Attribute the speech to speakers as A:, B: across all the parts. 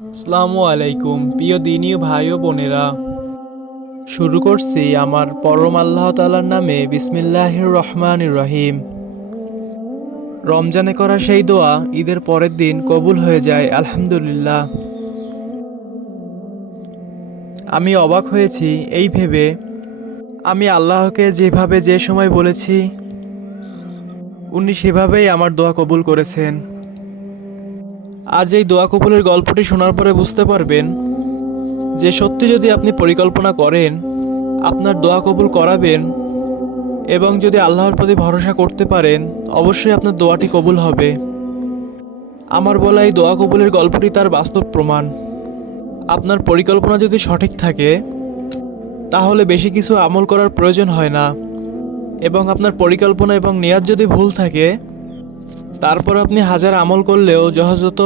A: আসসালামু আলাইকুম, প্রিয় দিনী ভাই ও বোনেরা। শুরু করছি আমার পরম আল্লাহ তালার নামে বিসমিল্লাহির রহমান রহিম। রমজানে করা সেই দোয়া ঈদের পরের দিন কবুল হয়ে যায়, আলহামদুলিল্লাহ। আমি অবাক হয়েছি এই ভেবে। আমি আল্লাহকে যেভাবে যে সময় বলেছি, উনি সেভাবেই আমার দোয়া কবুল করেছেন। আজ এই দোয়া কবুলের গল্পটি শোনার পরে বুঝতে পারবেন যে সত্যি যদি আপনি পরিকল্পনা করেন, আপনার দোয়া কবুল করাবেন এবং যদি আল্লাহর প্রতি ভরসা করতে পারেন, অবশ্যই আপনার দোয়াটি কবুল হবে। আমার বলা এই দোয়া কবুলের গল্পটি তার বাস্তব প্রমাণ। আপনার পরিকল্পনা যদি সঠিক থাকে, তাহলে বেশি কিছু আমল করার প্রয়োজন হয় না এবং আপনার পরিকল্পনা এবং নেয়াজ যদি ভুল থাকে তারপর আপনি হাজার আমল করলেও যথাযথ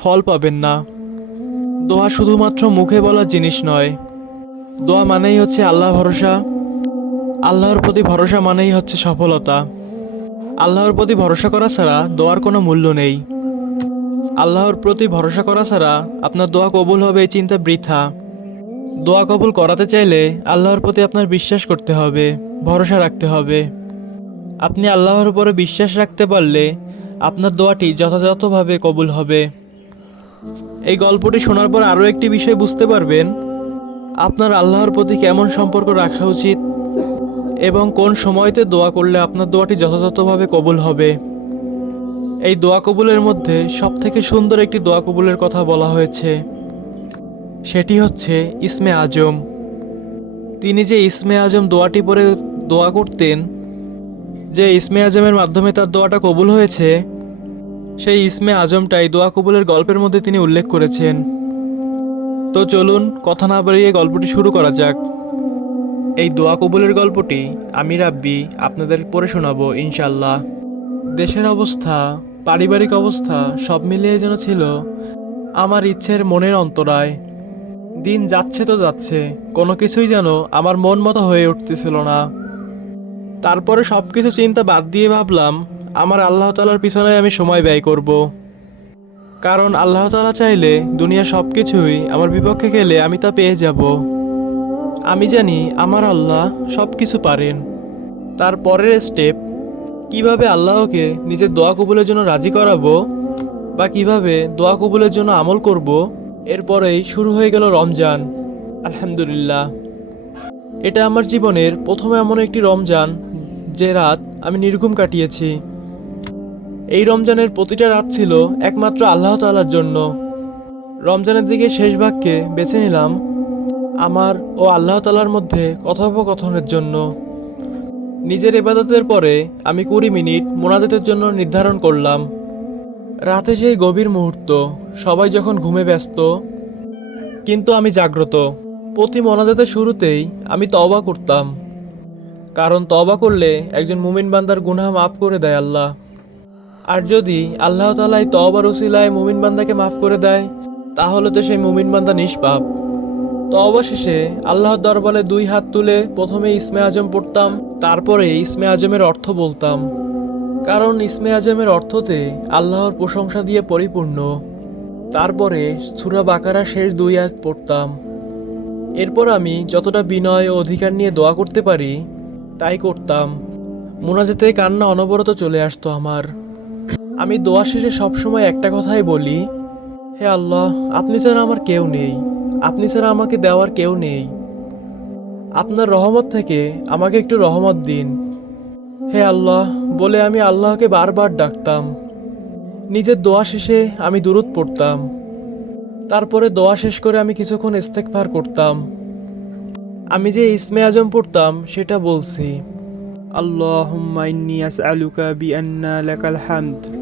A: ফল পাবেন না। দোয়া শুধুমাত্র মুখে বলার জিনিস নয়। দোয়া মানেই হচ্ছে আল্লাহ ভরসা। আল্লাহর প্রতি ভরসা মানেই হচ্ছে সফলতা। আল্লাহর প্রতি ভরসা করা ছাড়া দোয়ার কোনো মূল্য নেই। আল্লাহর প্রতি ভরসা করা ছাড়া আপনার দোয়া কবুল হবে এই চিন্তা বৃথা। দোয়া কবুল করাতে চাইলে আল্লাহর প্রতি আপনার বিশ্বাস করতে হবে, ভরসা রাখতে হবে। আপনি আল্লাহর উপরে বিশ্বাস রাখতে পারলে আপনার দোয়াটি যথাযথভাবে কবুল হবে। এই গল্পটি শোনার পর আরও একটি বিষয় বুঝতে পারবেন, আপনার আল্লাহর প্রতি কেমন সম্পর্ক রাখা উচিত এবং কোন সময়তে দোয়া করলে আপনার দোয়াটি যথাযথভাবে কবুল হবে। এই দোয়া কবুলের মধ্যে সবথেকে সুন্দর একটি দোয়া কবুলের কথা বলা হয়েছে। সেটি হচ্ছে, ইসমে আজম। তিনি যে ইসমে আজম দোয়াটি পরে দোয়া করতেন, যে ইসমে আজমের মাধ্যমে তার দোয়াটা কবুল হয়েছে সেই ইসমে আজমটাই দোয়া কবুলের গল্পের মধ্যে তিনি উল্লেখ করেছেন। তো চলুন কথা না বাড়িয়ে গল্পটি শুরু করা যাক। এই দোয়া কবুলের গল্পটি আমি রাব্বি আপনাদের পড়ে শোনাবো ইনশাল্লাহ দেশের অবস্থা, পারিবারিক অবস্থা সব মিলিয়ে যেন ছিল আমার ইচ্ছের মনের অন্তরায়। দিন যাচ্ছে তো যাচ্ছে, কোনো কিছুই যেন আমার মন মতো হয়ে উঠতেছিল না। তারপরে সব কিছু চিন্তা বাদ দিয়ে ভাবলাম আমার আল্লাহ তালার পিছনে আমি সময় ব্যয় করব। কারণ আল্লাহ তালা চাইলে দুনিয়া সব কিছুই আমার বিপক্ষে গেলে আমি তা পেয়ে যাব। আমি জানি আমার আল্লাহ সব কিছু পারেন। তার পরের স্টেপ কীভাবে আল্লাহকে নিজের দোয়া কবুলের জন্য রাজি করাবো বা কীভাবে দোয়া কবুলের জন্য আমল করব এরপরেই শুরু হয়ে গেল রমজান। আলহামদুলিল্লাহ। এটা আমার জীবনের প্রথম এমন একটি রমজান যে রাত আমি নির্ঘুম কাটিয়েছি। এই রমজানের প্রতিটা রাত ছিল একমাত্র আল্লাহ তালার জন্য। রমজানের দিকে শেষ ভাগকে বেছে নিলাম আমার ও আল্লাহ তালার মধ্যে কথোপকথনের জন্য। নিজের এবাদতের পরে আমি কুড়ি মিনিট মোনাজাতের জন্য নির্ধারণ করলাম। রাতে সেই গভীর মুহূর্ত, সবাই যখন ঘুমে ব্যস্ত, কিন্তু আমি জাগ্রত। প্রতি মনাজাতের শুরুতেই আমি তওবা করতাম। কারণ তওবা করলে একজন মুমিন বান্দার গুনাহ মাফ করে দেয় আল্লাহ। আর যদি আল্লাহ তালাই তওবার উসিলায় মুমিন বান্দাকে মাফ করে দেয়, তাহলে তো সেই মুমিন বান্দা নিষ্পাপ। তো অবশেষে আল্লাহর দরবারে দুই হাত তুলে প্রথমে ইসমে আজম পড়তাম, তারপরে ইসমে আজমের অর্থ বলতাম। কারণ ইসমে আজমের অর্থতে আল্লাহর প্রশংসা দিয়ে পরিপূর্ণ। তারপরে সুরা বাকারা শেষ দুই আয়াত পড়তাম। এরপর আমি যতটা বিনয় ও অধিকার নিয়ে দোয়া করতে পারি, তাই করতাম। মোনাজাতে কান্না অনবরত চলে আসতো আমার। আমি দোয়া শেষে সবসময় একটা কথাই বলি, হে আল্লাহ, আপনি ছাড়া আমার কেউ নেই। আপনি ছাড়া আমাকে দেওয়ার কেউ নেই। আপনার রহমত থেকে আমাকে একটু রহমত দিন। হে আল্লাহ, বলে আমি আল্লাহকে বারবার ডাকতাম। নিজের দোয়া শেষে আমি দূরত পড়তাম। তারপরে দোয়া শেষ করে আমি কিছুক্ষণ ইস্তেকফার করতাম। আমি যে ইসমে আজম পড়তাম, সেটা বলছি আল্লাহ ইন্নী আসআলুকা বিআন্না লাকাল হামদ।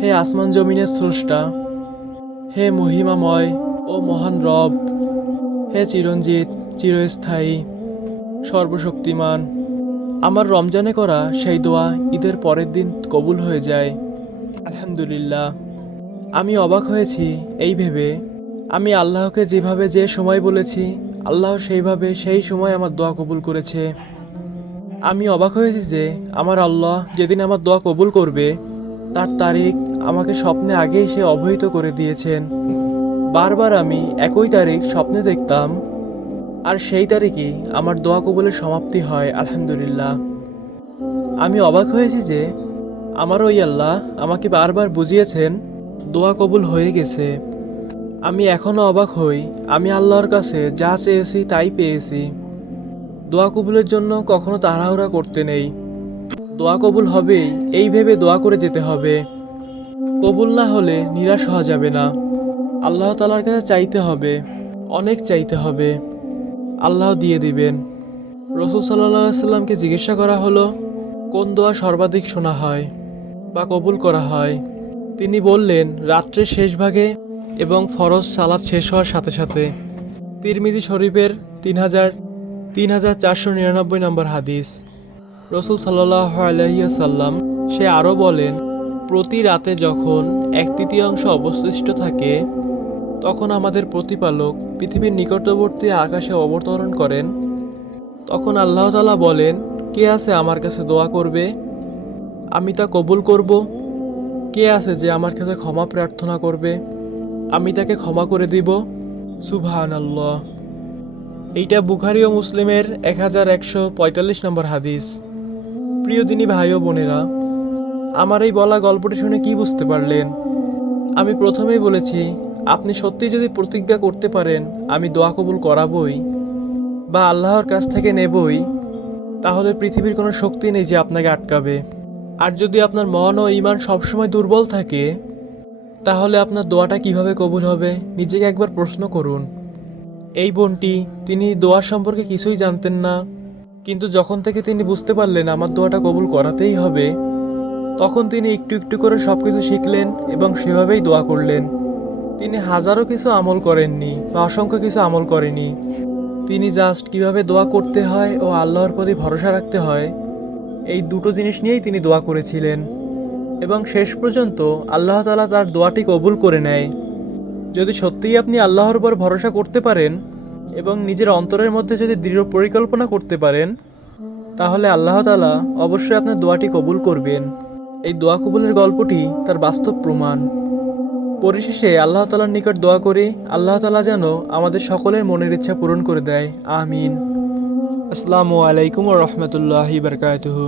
A: হে আসমান জমিনের স্রষ্টা, হে মহিমাময় ও মহান রব, হে চিরঞ্জিত, চিরস্থায়ী, সর্বশক্তিমান। আমার রমজানে করা সেই দোয়া ঈদের পরের দিন কবুল হয়ে যায়। আলহামদুলিল্লাহ। আমি অবাক হয়েছি এই ভেবে। আমি আল্লাহকে যেভাবে যে সময় বলেছি, আল্লাহ সেইভাবে সেই সময় আমার দোয়া কবুল করেছে। আমি অবাক হয়েছি যে আমার আল্লাহ যেদিন আমার দোয়া কবুল করবে তার তারিখ আমাকে স্বপ্নে আগে সে অবহিত করে দিয়েছেন। বারবার আমি একই তারিখ স্বপ্নে দেখতাম, আর সেই তারিখই আমার দোয়া কবুলের সমাপ্তি হয়, আলহামদুলিল্লাহ। আমি অবাক হয়েছি যে আমার ওই আল্লাহ আমাকে বারবার বুঝিয়েছেন, দোয়া কবুল হয়ে গেছে। আমি এখনও অবাক হই, আমি আল্লাহর কাছে যা চেয়েছি তাই পেয়েছি। দোয়া কবুলের জন্য কখনো তাড়াহুড়া করতে নেই। দোয়া কবুল হবেই এই ভেবে দোয়া করে যেতে হবে। কবুল না হলে নিরাশ হওয়া যাবে না। আল্লাহ তালার কাছে চাইতে হবে, অনেক চাইতে হবে। আল্লাহ দিয়ে দিবেন। রসুল সাল্লাহ সাল্লামকে জিজ্ঞাসা করা হলো, কোন দোয়া সর্বাধিক শোনা হয় বা কবুল করা হয়? তিনি বললেন রাত্রের শেষ ভাগে এবং ফরজ সালাদ শেষ হওয়ার সাথে সাথে। তিরমিজি শরীফের তিন হাজার তিন হাজার চারশো নিরানব্বই নম্বর হাদিস। রসুল সাল্লাহ আলহিয়াসাল্লাম সে আরও বলেন, প্রতি রাতে যখন এক তৃতীয়াংশ অবশিষ্ট থাকে, তখন আমাদের প্রতিপালক পৃথিবীর নিকটবর্তী আকাশে অবতরণ করেন। তখন আল্লাহ তালা বলেন, কে আছে আমার কাছে দোয়া করবে? আমি তা কবুল করব। কে আছে যে আমার কাছে ক্ষমা প্রার্থনা করবে? আমি তাকে ক্ষমা করে দিব। সুবহান আল্লাহ এইটা বুখারি ও মুসলিমের এক হাজার একশো পঁয়তাল্লিশ নম্বর হাদিস। প্রিয় দিনী ভাই ও বোনেরা, আমার এই বলা গল্পটি শুনে কি বুঝতে পারলেন? আমি প্রথমেই বলেছি, আপনি সত্যি যদি প্রতিজ্ঞা করতে পারেন, আমি দোয়া কবুল করাবই বা আল্লাহর কাছ থেকে নেবই, তাহলে পৃথিবীর কোনো শক্তি নেই যে আপনাকে আটকাবে। আর যদি আপনার মন ও ইমান সবসময় দুর্বল থাকে, তাহলে আপনার দোয়াটা কীভাবে কবুল হবে, নিজেকে একবার প্রশ্ন করুন। এই বোনটি, তিনি দোয়া সম্পর্কে কিছুই জানতেন না কিন্তু যখন থেকে তিনি বুঝতে পারলেন আমার দোয়াটা কবুল করাতেই হবে, তখন তিনি একটু একটু করে সব কিছু শিখলেন এবং সেভাবেই দোয়া করলেন। তিনি হাজারো কিছু আমল করেননি বা অসংখ্য কিছু আমল করেনি। তিনি জাস্ট কীভাবে দোয়া করতে হয় ও আল্লাহর প্রতি ভরসা রাখতে হয়, এই দুটো জিনিস নিয়েই তিনি দোয়া করেছিলেন। এবং শেষ পর্যন্ত আল্লাহ তালা তার দোয়াটি কবুল করে নেয়। যদি সত্যিই আপনি আল্লাহর উপর ভরসা করতে পারেন এবং নিজের অন্তরের মধ্যে যদি দৃঢ় পরিকল্পনা করতে পারেন, তাহলে আল্লাহ তালা অবশ্যই আপনার দোয়াটি কবুল করবেন। এই দোয়া কবুলের গল্পটি তার বাস্তব প্রমাণ। পরিশেষে আল্লাহ তালার নিকট দোয়া করি আল্লাহ তালা যেন আমাদের সকলের মনের ইচ্ছা পূরণ করে দেয়। আমিন। আসসালামু আলাইকুম রহমতুল্লাহি বারকাতুহু।